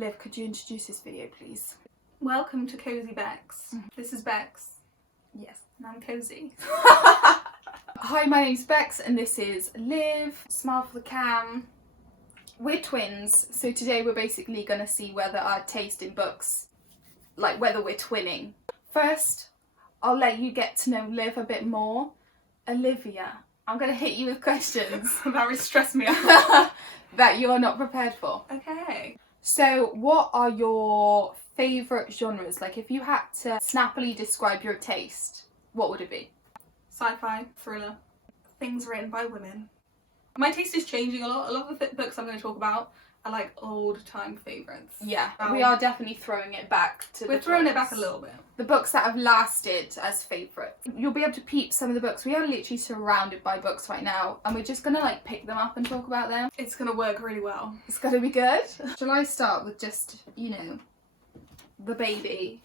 Liv, could you introduce this video, please? Welcome to Cozy Bex. This is Bex. Yes. And I'm Cozy. Hi, my name's Bex and this is Liv. Smile for the cam. We're twins, so today we're basically going to see whether our taste in books, like whether we're twinning. First, I'll let you get to know Liv a bit more. Olivia, I'm going to hit you with questions That really stressed me out. that you're not prepared for. Okay. So, what are your favourite genres? Like, if you had to snappily describe your taste, what would it be? Sci-fi, thriller, things written by women. My taste is changing a lot. A lot of the books I'm going to talk about are like old-time favourites. Yeah, we are definitely throwing it back to We're throwing it back a little bit. The books that have lasted as favourites. You'll be able to peep some of the books. We are literally surrounded by books right now and we're just going to like pick them up and talk about them. It's going to work really well. It's going to be good. Shall I start with just, you know, the baby?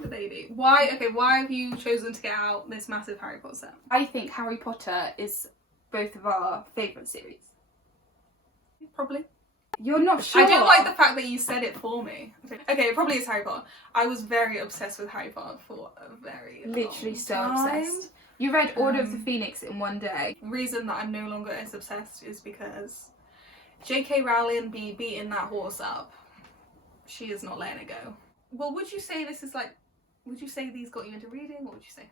The baby. Why have you chosen to get out this massive Harry Potter set? I think Harry Potter is both of our favourite series. Probably. You're not sure? I do like the fact that you said it for me. Okay, it probably is Harry Potter. I was very obsessed with Harry Potter for a very Literally long so time. obsessed. You read Order of the Phoenix in one day. The reason that I'm no longer as obsessed is because J.K. Rowling be beating that horse up. She is not letting it go. Well, would you say this is like, would you say these got you into reading? What would you say?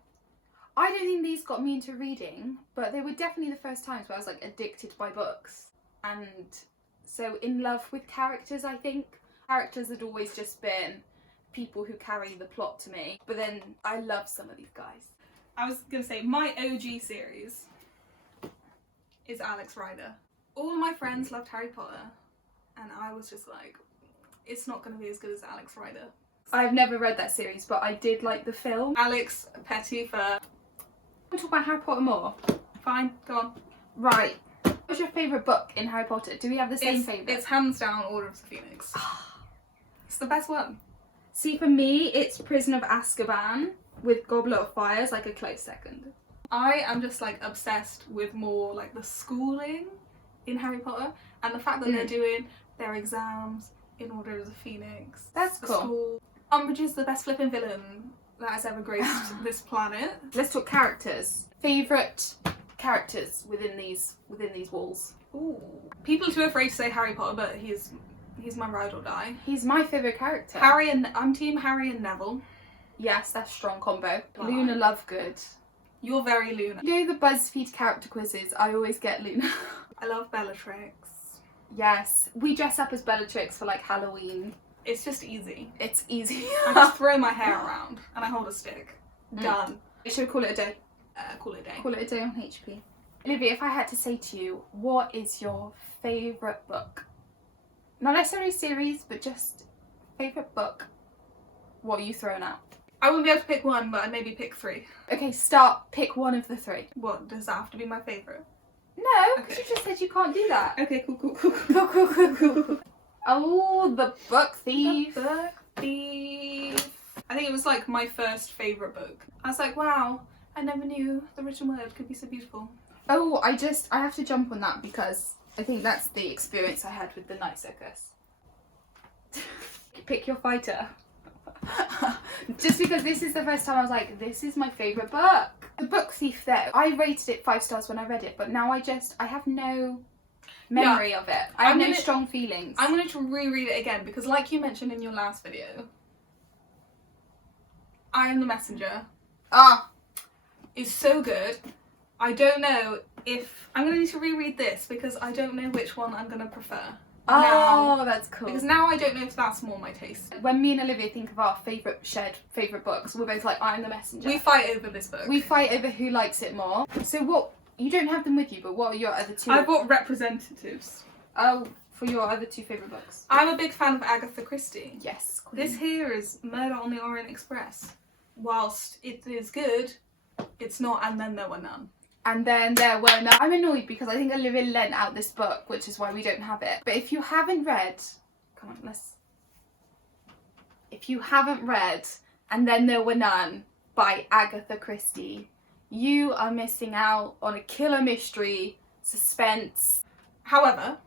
I don't think these got me into reading, but they were definitely the first times where I was like addicted by books. And so in love with characters, I think. Characters had always just been people who carry the plot to me. But then I love some of these guys. I was going to say, my OG series is Alex Rider. All my friends loved Harry Potter, and I was just like, it's not going to be as good as Alex Rider. I've never read that series, but I did like the film. Alex Pettyfer. We'll talk about Harry Potter more. Fine, go on. Right. What's your favourite book in Harry Potter? Do we have the same favourite? It's hands down Order of the Phoenix. It's the best one. See, for me, it's Prisoner of Azkaban with Goblet of Fire is like a close second. I am just like obsessed with more like the schooling in Harry Potter and the fact that they're doing their exams in Order of the Phoenix. That's the cool. School. Umbridge is the best flipping villain that has ever graced this planet. Let's talk characters. Favourite characters within these walls. Ooh. People are too afraid to say Harry Potter, but he's my ride or die. He's my favourite character. I'm team Harry and Neville. Yes, that's strong combo. Wow. Luna Lovegood. You're very Luna. You know the BuzzFeed character quizzes? I always get Luna. I love Bellatrix. Yes, we dress up as Bellatrix for like Halloween. It's just easy. It's easy. I just throw my hair around and I hold a stick. Done. Should we call it a day? Call it a day. Call it a day on HP. Olivia, if I had to say to you, what is your favourite book? Not necessarily series, but just favourite book. What are you throwing out? I wouldn't be able to pick one, but I'd maybe pick three. Okay, pick one of the three. What, does that have to be my favourite? No, Okay. you just said you can't do that. Okay, cool. Cool. Oh, The Book Thief. The Book Thief. I think it was like my first favourite book. I was like, wow, I never knew the written word could be so beautiful. Oh, I have to jump on that because I think that's the experience I had with the Night Circus. Pick your fighter. Just because this is the first time I was like, this is my favourite book. The Book Thief though, I rated it 5 stars when I read it, but now I have no memory of it. I have no strong feelings. I'm going to reread it again because like you mentioned in your last video, I Am the Messenger is so good. I don't know if I'm going to need to reread this because I don't know which one I'm going to prefer. Oh, that's cool. Because now I don't know if that's more my taste. When me and Olivia think of our shared favourite books, we're both like, I Am the Messenger. We fight over this book. We fight over who likes it more. So what, you don't have them with you, but what are your other two? I bought representatives. Oh, for your other two favourite books. I'm a big fan of Agatha Christie. Yes, queen. This here is Murder on the Orient Express. Whilst it is good, it's not And Then There Were None. And then there were none. I'm annoyed because I think Olivia lent out this book, which is why we don't have it. But if you haven't read, if you haven't read And Then There Were None by Agatha Christie, you are missing out on a killer mystery, suspense. However,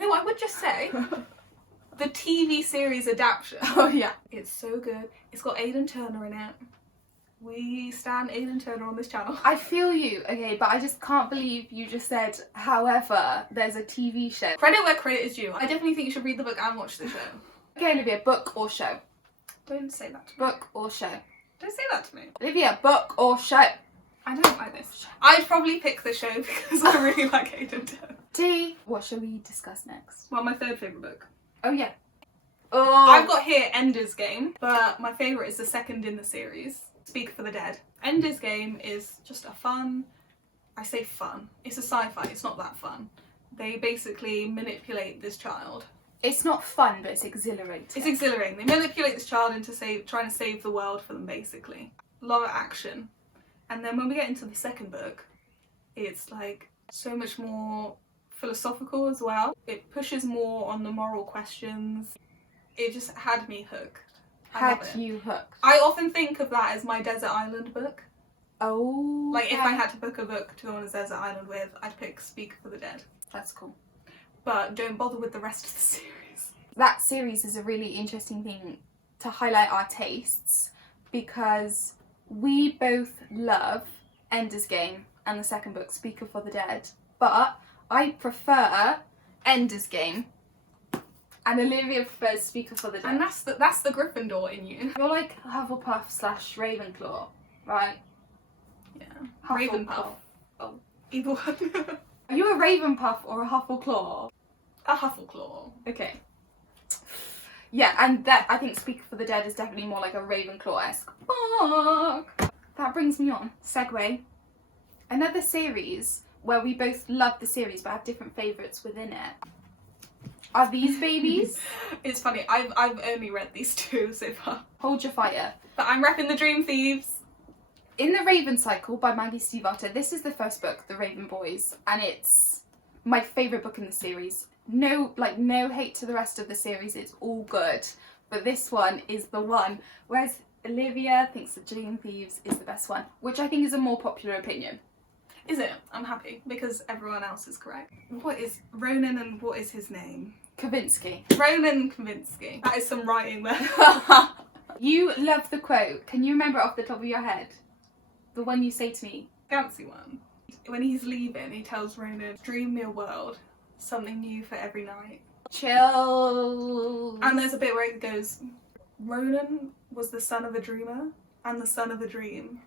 no, I would just say the TV series adaptation. Oh yeah. It's so good. It's got Aidan Turner in it. We stand Aidan Turner on this channel. I feel you, okay, but I just can't believe you just said, however, there's a TV show. Credit where credit is due. I definitely think you should read the book and watch the show. Okay, Olivia, book or show? Don't say that to me. Book or show? Don't say that to me. Olivia, book or show? I don't like this. I'd probably pick the show because I really like Aidan Turner. T. What shall we discuss next? Well, my third favourite book. Oh yeah. Oh. I've got here Ender's Game, but my favourite is the second in the series, Speak for the Dead. Ender's Game is just a fun, I say fun, it's a sci-fi, it's not that fun. They basically manipulate this child. It's not fun, but it's exhilarating. It's exhilarating. They manipulate this child into trying to save the world for them, basically. A lot of action. And then when we get into the second book, it's like so much more philosophical as well. It pushes more on the moral questions. It just had me hooked. Had you hooked? I often think of that as my desert island book. Oh. Like if I had to book a book to go on a desert island with, I'd pick Speak for the Dead. That's cool. But don't bother with the rest of the series. That series is a really interesting thing to highlight our tastes, because we both love Ender's Game and the second book, Speaker for the Dead, but I prefer Ender's Game and Olivia prefers Speaker for the Dead. And that's the Gryffindor in you. You're like Hufflepuff / Ravenclaw, right? Yeah. Hufflepuff. Ravenpuff. Oh, either one. Are you a Ravenpuff or a Huffleclaw? A Huffleclaw. Okay. Yeah, and that, I think Speaker for the Dead is definitely more like a Ravenclaw-esque book. That brings me on. Segue. Another series where we both love the series but have different favourites within it. Are these babies? It's funny, I've only read these two so far. Hold Your Fire. But I'm repping the Dream Thieves. In the Raven Cycle by Maggie Stiefvater, this is the first book, The Raven Boys, and it's my favourite book in the series. No hate to the rest of the series, it's all good. But this one is the one. Whereas Olivia thinks that Dream Thieves is the best one, which I think is a more popular opinion. Is it? I'm happy because everyone else is correct. What is Ronan and what is his name? Kavinsky. Ronan Kavinsky. That is some writing there. You love the quote. Can you remember it off the top of your head? The one you say to me. Fancy one. When he's leaving, he tells Ronan, dream me a world, something new for every night. Chill. And there's a bit where it goes, Ronan was the son of a dreamer and the son of a dream.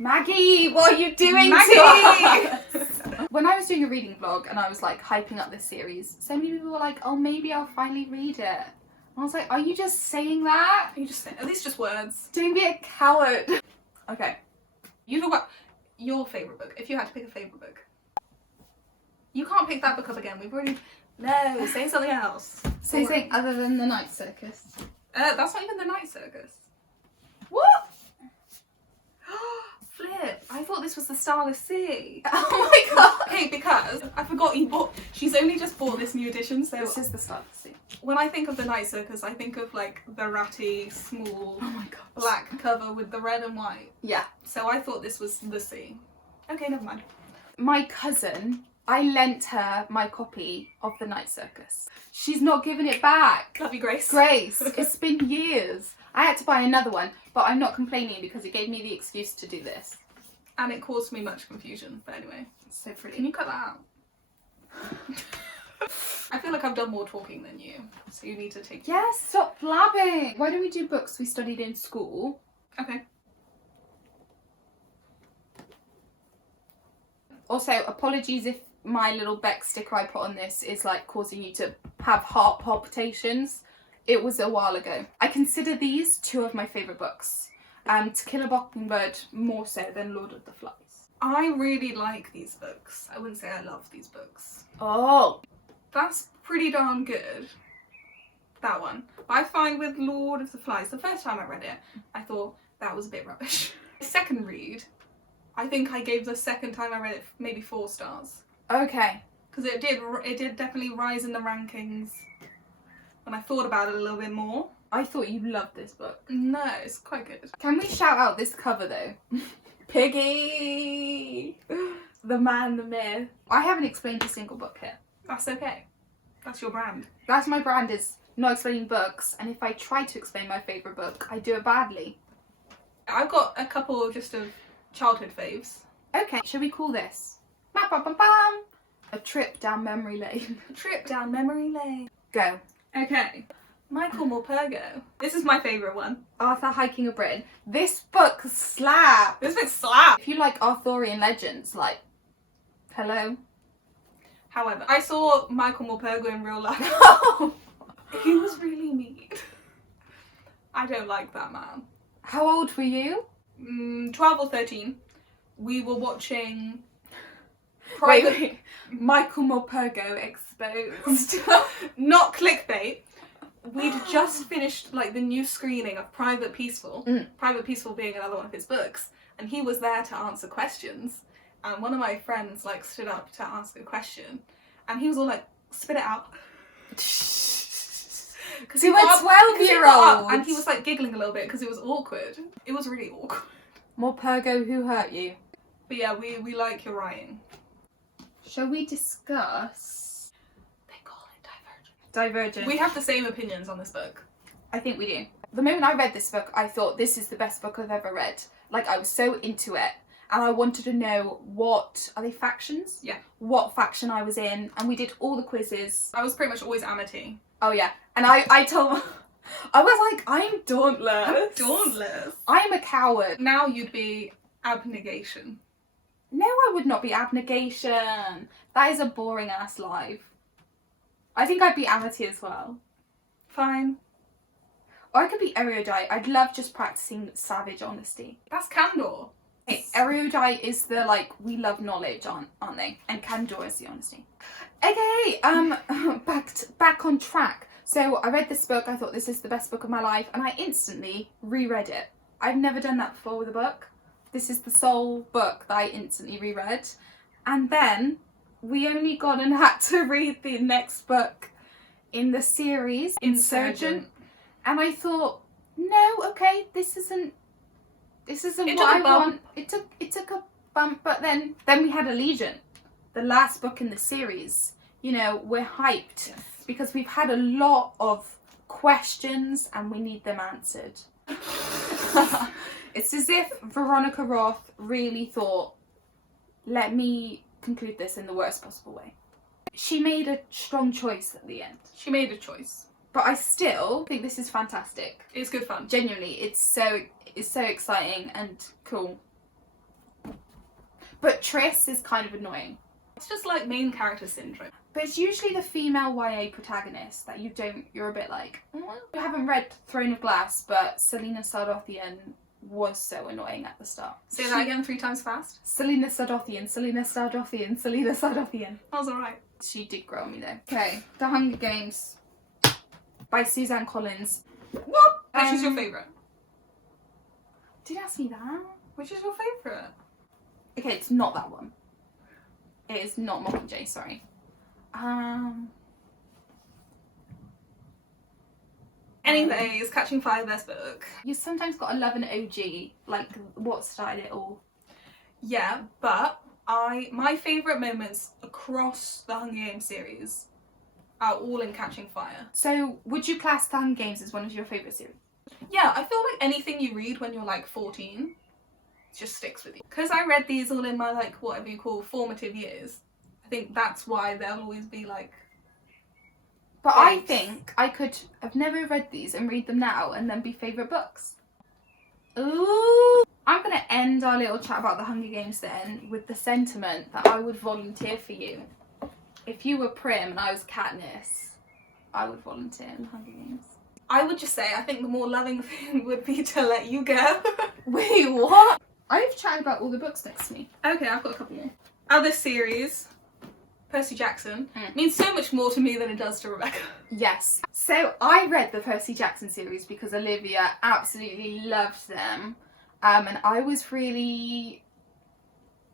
Maggie, what are you doing Maggie! to us? When I was doing a reading vlog and I was like hyping up this series, so many people were like, oh, maybe I'll finally read it. I was like, are you just saying that? You just say, are these just words? Don't be a coward. Okay. You talk about your favourite book. If you had to pick a favourite book. You can't pick that book up again. We've already... No, say something else. Say something other than The Night Circus. That's not even The Night Circus. What? Flip. I thought this was The Starless Sea. Oh my god. Hey, because I forgot you bought... She's only just bought this new edition, so... This is The Starless Sea. When I think of The Night Circus, I think of like the ratty, small, Oh my god. black cover with the red and white. Yeah. So I thought this was The Sea. Okay, never mind. My cousin, I lent her my copy of The Night Circus. She's not given it back. Love you, Grace. Grace, it's been years. I had to buy another one, but I'm not complaining because it gave me the excuse to do this. And it caused me much confusion, but anyway. It's so pretty. Can you cut that out? I feel like I've done more talking than you, so you need to take... Yes, stop blabbing. Why don't we do books we studied in school? Okay. Also, apologies if my little Beck sticker I put on this is like causing you to have heart palpitations. It was a while ago. I consider these two of my favourite books. To Kill a Mockingbird more so than Lord of the Flies. I really like these books. I wouldn't say I love these books. Oh. That's pretty darn good. That one. But I find with Lord of the Flies, the first time I read it, I thought that was a bit rubbish. The second read, I think I gave the second time I read it maybe 4 stars. Okay. Because it did definitely rise in the rankings when I thought about it a little bit more. I thought you loved this book. No, it's quite good. Can we shout out this cover though? Piggy! The man, the myth. I haven't explained a single book here. That's okay. That's your brand. That's my brand, is not explaining books, and if I try to explain my favourite book, I do it badly. I've got a couple of childhood faves. Okay, should we call this bam, a trip down memory lane? A trip down memory lane. Go. Okay. Michael Morpurgo. This is my favourite one. Arthur Hiking of Britain. This book slaps. This book slaps. If you like Arthurian legends, like, hello. However, I saw Michael Morpurgo in real life. He was really mean. I don't like that man. How old were you? 12 or 13. We were watching... Wait. Michael Morpurgo exposed. Not clickbait. We'd just finished like the new screening of Private Peaceful. Private Peaceful being another one of his books. And he was there to answer questions. And one of my friends like stood up to ask a question. And he was all like, spit it out. Because he went 12-year-old. And he was like giggling a little bit because it was awkward. It was really awkward. Morpurgo, who hurt you? But yeah, we like your writing. Shall we discuss? They call it Divergent. Divergent. We have the same opinions on this book. I think we do. The moment I read this book, I thought this is the best book I've ever read. Like, I was so into it. And I wanted to know what... Are they factions? Yeah. What faction I was in. And we did all the quizzes. I was pretty much always Amity. Oh, yeah. And I told... I was like, I'm dauntless. Dauntless. I'm a coward. Now you'd be Abnegation. No, I would not be Abnegation. That is a boring ass life. I think I'd be Amity as well. Fine. Or I could be Erudite. I'd love just practicing savage honesty. That's Candor. Hey, Erudite is the, like, we love knowledge, aren't they? And Candor is the honesty. Okay, back on track. So I read this book, I thought this is the best book of my life, and I instantly reread it. I've never done that before with a book. This is the sole book that I instantly reread. And then we only gone and had to read the next book in the series, Insurgent. And I thought, no, okay, this isn't what I want. It took a bump, but then we had Allegiant, the last book in the series. You know, we're hyped. Yes. Because we've had a lot of questions and we need them answered. It's as if Veronica Roth really thought, let me conclude this in the worst possible way. She made a strong choice at the end. She made a choice. But I still think this is fantastic. It's good fun. Genuinely, it's so exciting and cool. But Triss is kind of annoying. It's just like main character syndrome. But it's usually the female YA protagonist that you're a bit like, I haven't read Throne of Glass, but Selena Sardothian was so annoying at the start. Say that again 3 times fast. Selena Sardothian. That was alright. She did grow on me though. Okay, The Hunger Games by Suzanne Collins. What? Which is your favourite? Did you ask me that? Which is your favourite? Okay, it's not that one. It is not Mockingjay, sorry. Anyways, Catching Fire, best book. You sometimes gotta love an OG, like what started it all. Yeah, but my favourite moments across the Hunger Games series are all in Catching Fire. So, would you class The Hunger Games as one of your favourite series? Yeah, I feel like anything you read when you're like 14 just sticks with you. Because I read these all in my like whatever you call formative years. I think that's why they'll always be like... But faves. I think I could have never read these and read them now and then be favourite books. Ooh! I'm going to end our little chat about the Hunger Games then with the sentiment that I would volunteer for you. If you were Prim and I was Katniss, I would volunteer in the Hunger Games. I would just say I think the more loving thing would be to let you go. Wait, what? I've chatted about all the books next to me. Okay, I've got a couple more. Other series, Percy Jackson, means so much more to me than it does to Rebecca. Yes. So I read the Percy Jackson series because Olivia absolutely loved them. And I was really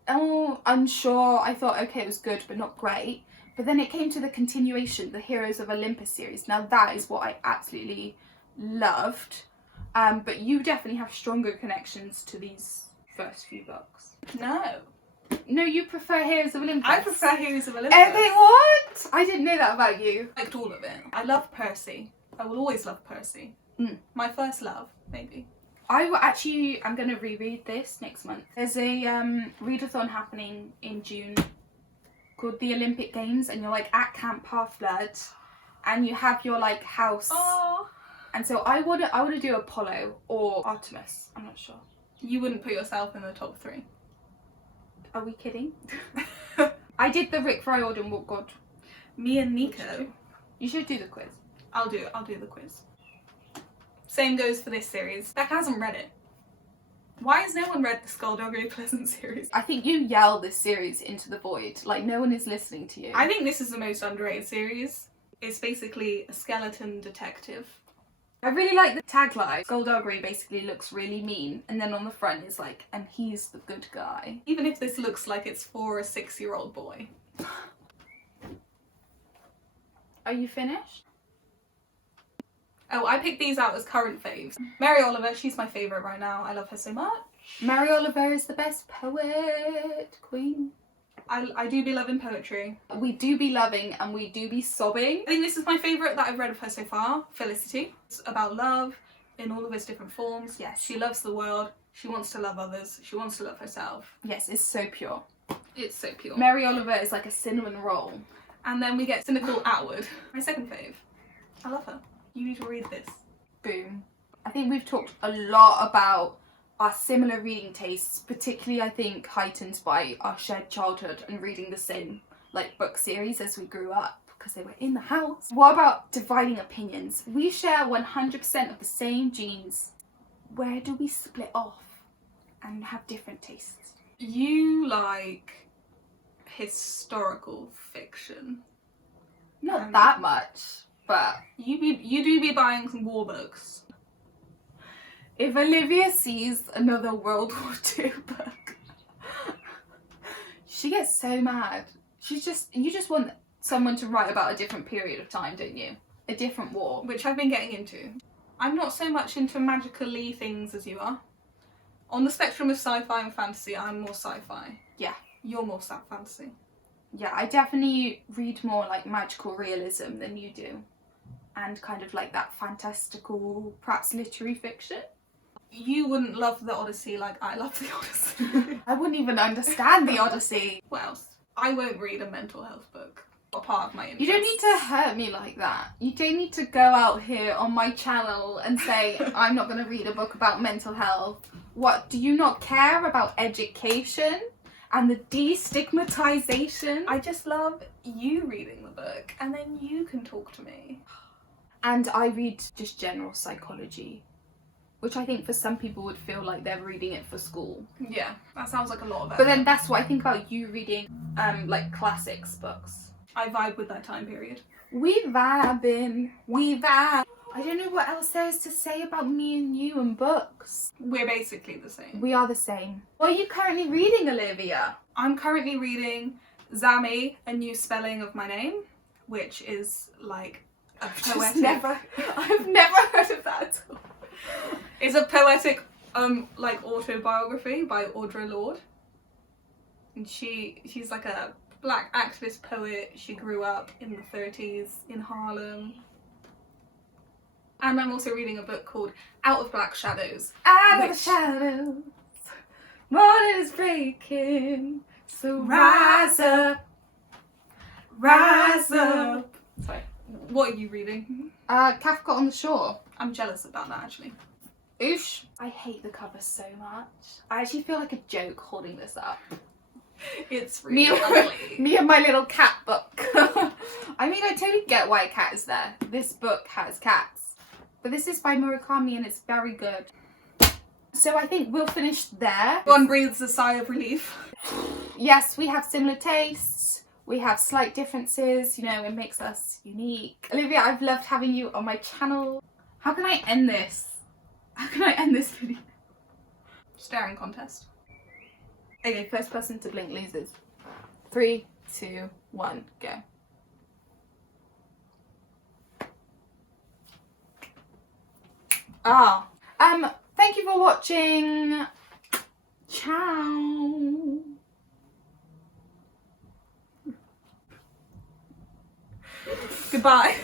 unsure. I thought, okay, it was good, but not great. But then it came to the continuation, the Heroes of Olympus series. Now that is what I absolutely loved. But you definitely have stronger connections to these first few books. No. No, you prefer Heroes of Olympus. I prefer Heroes of Olympus. What? I didn't know that about you. I liked all of it. I love Percy. I will always love Percy. My first love, maybe. I'm going to reread this next month. There's a readathon happening in June called the Olympic Games, and you're like at Camp Half-Blood, and you have your like house. Oh. And so I want to do Apollo or Artemis. I'm not sure. You wouldn't put yourself in the top 3. Are we kidding? I did the Rick Riordan What God. Me and Nico. You should do the quiz. I'll do the quiz. Same goes for this series. Becca hasn't read it. Why has no one read the Skullduggery Pleasant series? I think you yell this series into the void. Like, no one is listening to you. I think this is the most underrated series. It's basically a skeleton detective. I really like the tagline. Skullduggery basically looks really mean, and then on the front is like, and he's the good guy. Even if this looks like it's for a 6-year-old boy. Are you finished? Oh, I picked these out as current faves. Mary Oliver, she's my favourite right now. I love her so much. Mary Oliver is the best poet queen. I do be loving poetry. We do be loving and we do be sobbing. I think this is my favourite that I've read of her so far, Felicity. It's about love in all of its different forms. Yes. She loves the world. She wants to love others. She wants to love herself. Yes, it's so pure. It's so pure. Mary Oliver is like a cinnamon roll. And then we get Cynical Atwood, my second fave. I love her. You need to read this. Boom. I think we've talked a lot about our similar reading tastes, particularly I think heightened by our shared childhood and reading the same like book series as we grew up because they were in the house. What about dividing opinions? We share 100% of the same genes. Where do we split off and have different tastes? You like historical fiction. Not that much, but you do be buying some war books. if Olivia sees another World War II book, she gets so mad. You just want someone to write about a different period of time, don't you? A different war. Which I've been getting into. I'm not so much into magical-y things as you are. On the spectrum of sci-fi and fantasy, I'm more sci-fi. Yeah. You're more fantasy. Yeah, I definitely read more like magical realism than you do. And kind of like that fantastical, perhaps literary fiction. You wouldn't love the Odyssey like I love the Odyssey. I wouldn't even understand the Odyssey. What else? I won't read a mental health book. A part of my interest. You don't need to hurt me like that. You don't need to go out here on my channel and say, I'm not going to read a book about mental health. What, do you not care about education and the destigmatization? I just love you reading the book and then you can talk to me. And I read just general psychology, which I think for some people would feel like they're reading it for school. Yeah, that sounds like a lot of it. But then that's what I think about you reading like classics books. I vibe with that time period. We vibing. I don't know what else there is to say about me and you and books. We're basically the same. We are the same. What are you currently reading, Olivia? I'm currently reading Zami, A New Spelling of My Name, which is like a poetic... I've never heard of that at all. It's a poetic like autobiography by Audre Lorde. And she's like a Black activist poet. She grew up in the 30s in Harlem. And I'm also reading a book called Out of Black Shadows. Out of the shadows, morning is breaking, so rise up, rise up. Sorry. What are you reading? Kafka on the Shore. I'm jealous about that actually. Oosh. I hate the cover so much. I actually feel like a joke holding this up. It's really ugly. Me and my little cat book. I mean, I totally get why a cat is there. This book has cats. But this is by Murakami and it's very good. So I think we'll finish there. One breathes a sigh of relief. Yes, we have similar tastes. We have slight differences. You know, it makes us unique. Olivia, I've loved having you on my channel. How can I end this? How can I end this video? Staring contest. Okay, first person to blink loses. 3, 2, 1, go. Thank you for watching. Ciao. Goodbye.